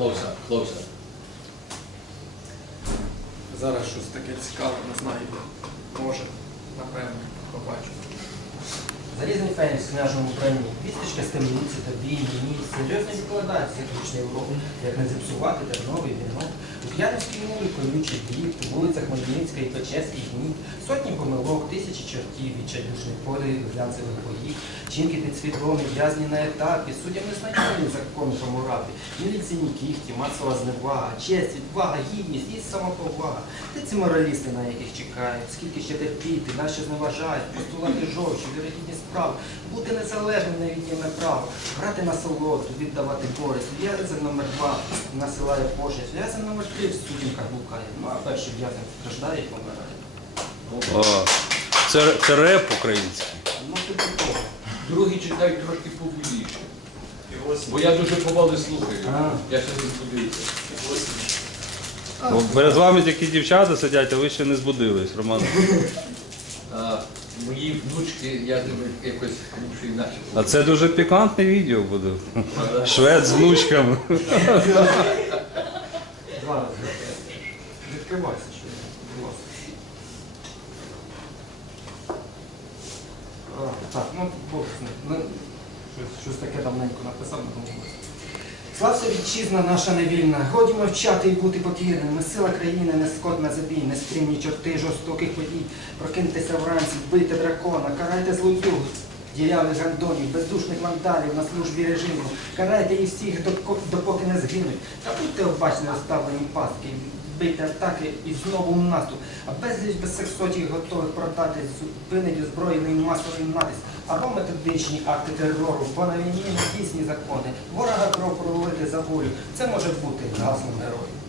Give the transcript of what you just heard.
Close up, close up. Зараз щось таке цікаве, не знаю. Може, напевно, побачу. Залізний феніс в княжому броні, вісточка стимулюється бій, мені серйозно відкладається технічний урок, як не зіпсувати терновий вінок. У п'яності мові колючий у вулицях Мельницька і Печерський гніт, сотні помилок, тисячі чортів, відчайдушних подивів, глянцевих боїв, чинки підсвідомі, в'язні на етапі, суддям не знайомі закону про мураві, міліційні кіхті, масова зневага, честь, відвага, гідність і самоповага. Де ці моралісти, на яких чекають, скільки ще терпіти, ще зневажають, постулати жовчі, вірогідність справ, бути незалежним невід'ємне право, брати на солоду, віддавати користь. В'язень номер два. Насилає пошесть, в'язень номер три. В судінках блукає. Ну а перший страждає і помирає. О, це, це реп український. Ну типу того. Другі читають трошки повільніше. Бо я дуже повoli слухаю. А. Я ще не збудився. Бо перед вами тільки дівчата сидять, а ви ще не збудились, Роман. А, мої внучки, я тебе якось мушу інакше. А це дуже пікантне відео буде. Швед з внучками. Відкривайся ще. будь ласка. Так, ну Бог ним. Ну, щось, щось таке давненько написав, не думаю. Слався вітчизна наша невільна, годі мовчати і бути покірними. Сила країни, не скот на забій, не стрімні чорти жорстоких подій. Прокиньтеся вранці, вбийте дракона, карайте злодюгу, дірявих гандонів, бездушних вандалів на службі режиму. Карайте і всіх, допоки не згинуть. Та будьте обачні розставлені пастки, бийте атаки і знову в наступ. А безліч безсексотів готових продати, зупинить озброєний масовий натиск. Або методичні акти терору, бо на війні дійсні закони. Ворога кров пролити за волю. Це може бути гаслом героїв.